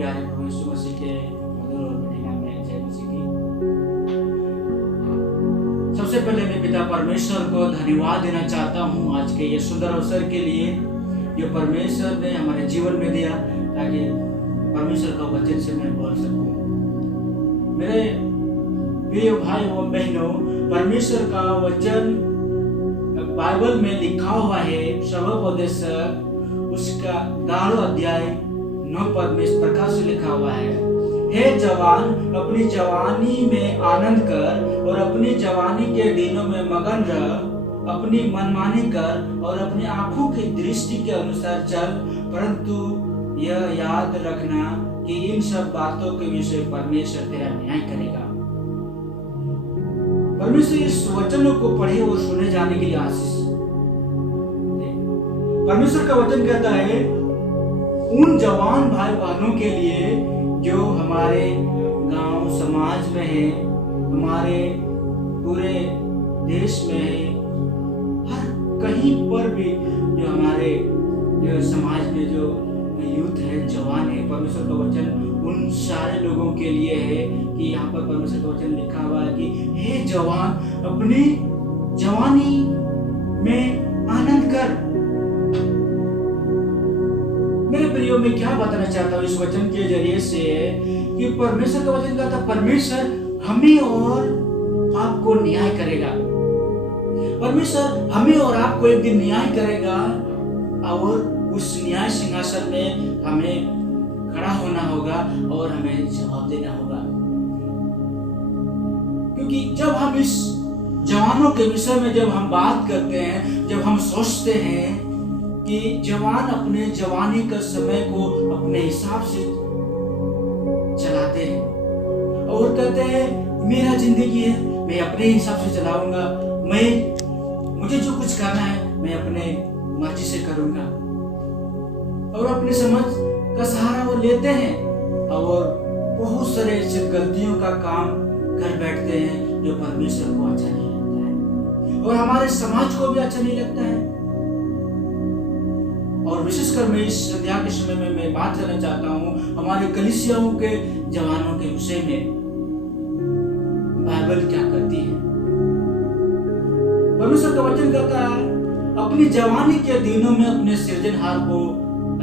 प्यारे प्रभु यीशु मसीह के मधुर और मीठे नाम में जय मसीह की। सबसे पहले मैं पिता परमेश्वर को धन्यवाद देना चाहता हूँ आज के ये सुंदर अवसर के लिए जो परमेश्वर ने हमारे जीवन में दिया, ताकि परमेश्वर का वचन से मैं बोल सकूं। मेरे प्रिय भाई व बहनों, परमेश्वर का वचन बाइबल में लिखा हुआ है। सर्वोपदेशक उसका 12 अध्याय 9 पद में इस प्रकार से लिखा हुआ है, हे जवान, अपनी जवानी में आनंद कर और अपनी जवानी के दिनों में मगन रह, अपनी मनमानी कर और अपनी आंखों की दृष्टि के अनुसार चल, परंतु यह याद रखना कि इन सब बातों के विषय परमेश्वर तेरा न्याय करेगा। परमेश्वर इस वचनों को पढ़े और सुने जाने के लिए आशीष। परमेश्वर का वचन कहता है उन जवान भाई बहनों के लिए जो हमारे गांव समाज में है, हमारे पूरे देश में है, हर कहीं पर भी जो हमारे जो समाज में जो यूथ है, जवान है, परमेश्वर का वचन उन सारे लोगों के लिए है कि यहाँ पर परमेश्वर का वचन लिखा हुआ है कि हे जवान, अपनी जवानी में आनंद कर। मेरे प्रियो, मैं क्या बताना चाहता हूँ इस वचन के जरिए से कि परमेश्वर का वचन कहता है परमेश्वर हमें और आपको न्याय करेगा। परमेश्वर हमें और आपको एक दिन न्याय करेगा और उस न्याय सिंहासन में हमें खड़ा होना होगा और हमें जवाब देना होगा। क्योंकि जब हम इस जवानों के विषय में जब हम बात करते हैं, जब हम सोचते हैं कि जवान अपने जवानी का समय को अपने हिसाब से चलाते हैं और कहते हैं मेरा जिंदगी है, मैं अपने हिसाब से चलाऊंगा, मुझे जो कुछ करना है मैं अपने मर्जी से करूंगा, और अपनी समझ का सहारा वो लेते हैं और बहुत सारे ऐसे गलतियों का काम कर बैठते हैं जो परमेश्वर को अच्छा नहीं लगता है और हमारे समाज को भी अच्छा नहीं लगता है। और विशेषकर मैं इस संध्या के समय में मैं बात करना चाहता हूँ हमारे कलीसियाओं के जवानों के विषय में। बाइबल क्या कहती है? परमेश्वर का वचन कहता है अपनी जवानी के दिनों में अपने सृजनहार को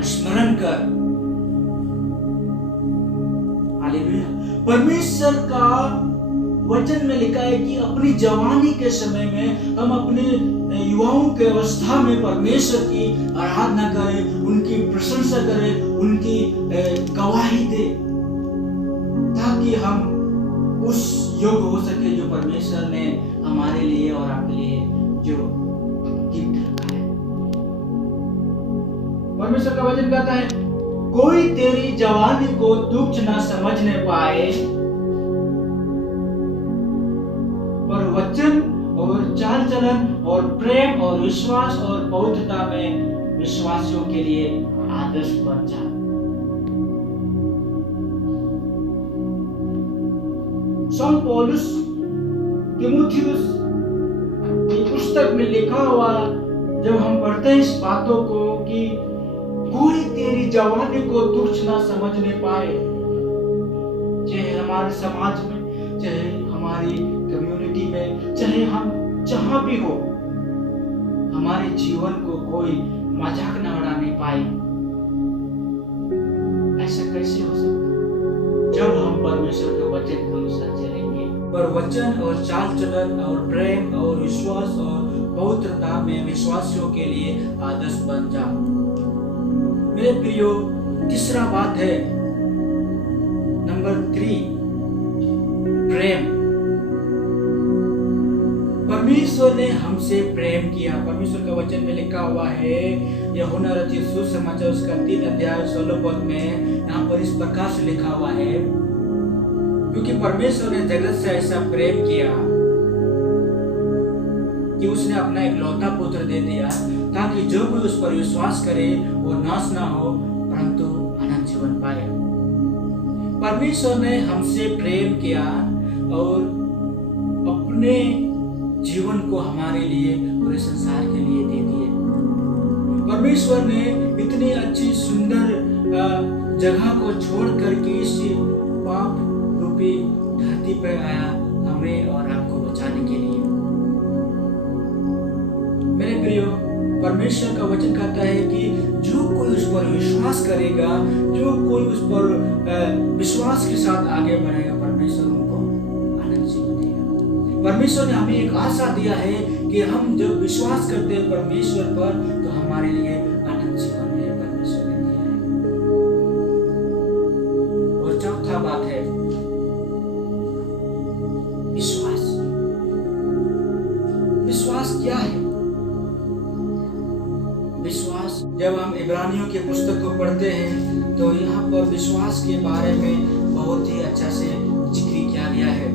स्मरण कर। हालेलुया। परमेश्वर का वचन में लिखा है कि अपनी जवानी के समय में हम अपने युवाओं के अवस्था में परमेश्वर की आराधना करें, उनकी प्रशंसा करें, उनकी गवाही दे, ताकि हम उस योग्य हो सके जो परमेश्वर ने हमारे लिए और आपके लिए जो गिफ्ट रखा है। परमेश्वर का वचन कहता है कोई तेरी जवानी को तुच्छ न समझने पाए, पर वचन और चाल चलन और प्रेम और विश्वास और पवित्रता में विश्वासियों के लिए आदर्श बन जा। संत पौलुस तीमुथियुस की पुस्तक में लिखा हुआ जब हम पढ़ते हैं इस बातों को कि कोई तेरी जवानी को तुच्छ ना समझने पाए, चाहे हमारे समाज में, चाहे हमारी कम्युनिटी में, चाहे हम जहां भी हो, हमारे जीवन को कोई मजाक न उड़ाने पाए। ऐसा कैसे हो सकता जब हम परमेश्वर के वचन के अनुसार चलेंगे? पर वचन और चाल चलन और प्रेम और विश्वास और पवित्रता में विश्वासियों के लिए आदर्श बन जा। मेरे प्रियो, तीसरा बात है नंबर 3, प्रेम। परमेश्वर ने हमसे प्रेम किया। परमेश्वर का वचन में लिखा हुआ है यूहन्ना रचित सुसमाचार उसका 3 अध्याय 16 पद में यहाँ पर इस प्रकार से लिखा हुआ है क्योंकि परमेश्वर ने जगत से ऐसा प्रेम किया कि उसने अपना इकलौता पुत्र दे दिया ताकि जो भी उस पर विश्वास करे वो नाश ना हो परंतु अनंत जीवन पाए। परमेश्वर ने हमसे प्रेम किया और अपने जीवन को हमारे लिए, पूरे संसार के लिए दे दिए। परमेश्वर ने इतनी अच्छी सुंदर जगह को छोड़ करके इस पाप रूपी धरती पर आया हमें और आपको बचाने के लिए। मेरे प्रियो, परमेश्वर का वचन कहता है कि जो कोई उस पर विश्वास करेगा, जो कोई उस पर विश्वास के साथ आगे बढ़ेगा, परमेश्वर उनको आनंद जीवन देगा। परमेश्वर ने हमें एक आशा दिया है कि हम जब विश्वास करते हैं परमेश्वर पर, तो हमारे लिए आनंद जीवन है परमेश्वर ने दिया है। और चौथा बात है विश्वास। विश्वास क्या है? विश्वास, जब हम इब्रानियों के पुस्तक को पढ़ते हैं तो यहाँ पर विश्वास के बारे में बहुत ही अच्छा से जिक्र किया गया है।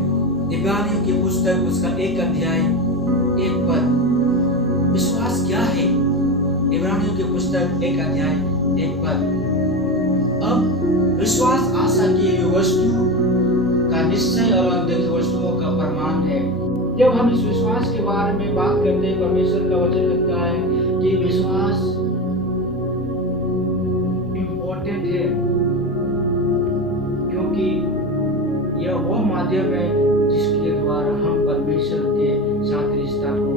इब्रानियों की पुस्तक उसका 1 अध्याय 1 पद। विश्वास क्या है? इब्रानियों की पुस्तक 1 अध्याय 1 पद। अब विश्वास आशा की वस्तु का निश्चय और अनदेखी वस्तुओं का प्रमाण है। जब हम इस विश्वास के बारे में बात करते हैं, परमेश्वर का वचन कहता है कि विश्वास इम्पोर्टेंट है, क्योंकि यह वो माध्यम है जिसके द्वारा हम परमेश्वर के साथ रिश्ता को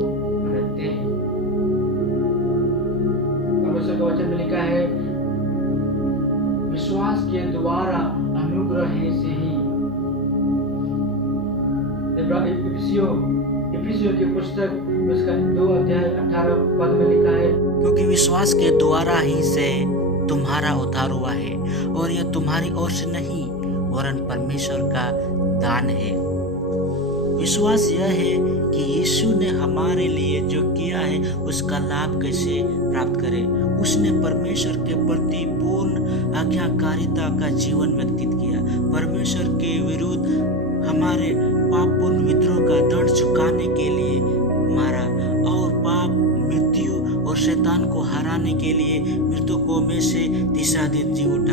रखते हैं। परमेश्वर का वचन में लिखा है विश्वास के द्वारा अनुग्रह से ही। इफिसियों की पुस्तक उसका 2 अध्याय 18 पद में लिखा है, क्योंकि विश्वास के द्वारा ही से तुम्हारा उद्धार हुआ है, और यह तुम्हारी ओर से नहीं वरन परमेश्वर का दान है। विश्वास यह है कि यीशु ने हमारे लिए जो किया है उसका लाभ कैसे प्राप्त करें। उसने परमेश्वर के प्रति पूर्ण आज्ञाकारिता का जीवन व्यतीत किया, परमेश्वर के विरुद्ध हमारे पापपूर्ण विद्रोह का दंड चुकाने के लिए मारा, और पाप, मृत्यु और शैतान को हराने के लिए मृतकों में से तीसरा दिन जी उठा।